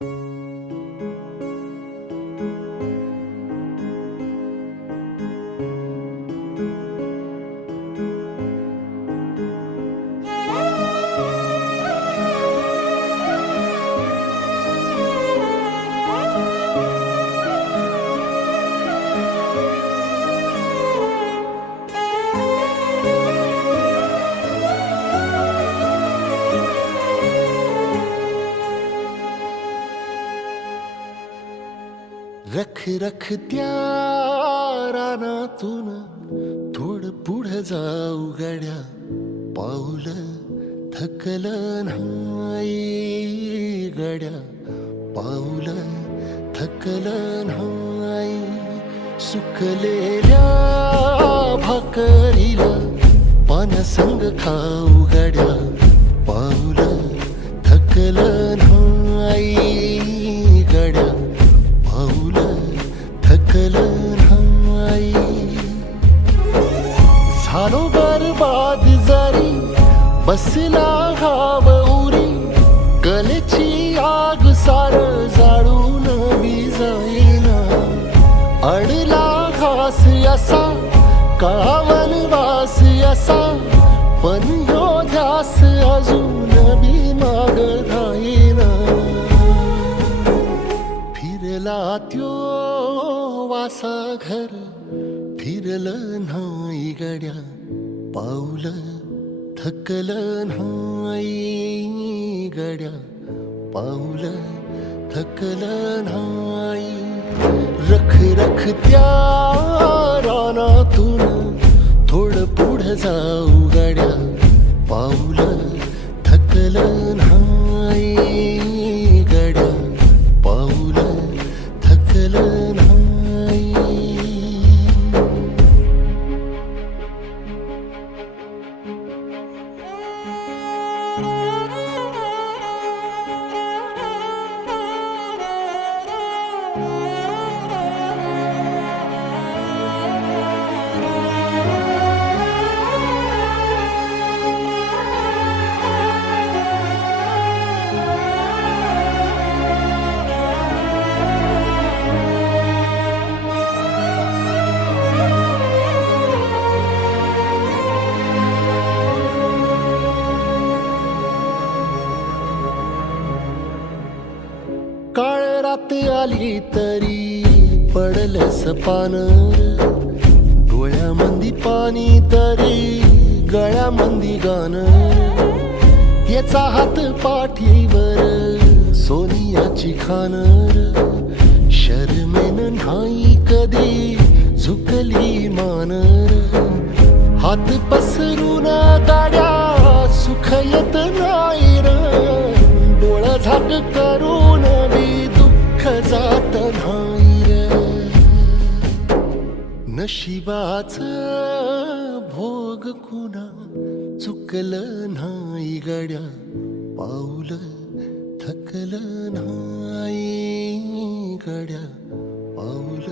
रख रख त्या रानातून थोडं पुढं जाऊ गड्या, पाऊल थकलं नाही गड्या, पाऊल थकलं नाही. सुकलेल्या भाकरीला पानसंग खाऊ गड्या, पाऊल थकलं नाही गड्या, पाऊल थकलं नाही. झालो बरबाद जरी बसला घाव उरी, कलेची आग सार जाळून विजाईना. अडला घास असा काळावन वास असा, पण ह्यो ध्यास अजून बी माग राहीना. फिरला त्यो वासा घर फिरलं नाही गड्या, पाऊल थकलं नाही गड्या, पाऊल थकलं नाही. रख रख त्या रानातून थोडं पुढं जाऊ गड्या, पाऊल थकलं नाही गड्या, पाऊल थकलं नाही. काळ रात आली तरी पडलंस पान, डोळ्यामंदी पाणी तरी गळ्यामंदी गाणं. त्याचा हात पाठीवर सोनियाची खानर, शर्मेन नाही कधी झुकली मानर. हात पसरून गाड्या सुख येत नाही र, डोळा झाक करून बी दुःख जात नाही रे. नशिबाच भोग कुणा चुकलं नाही गड्या, पाऊल थकलं नाही गड्या, पाऊल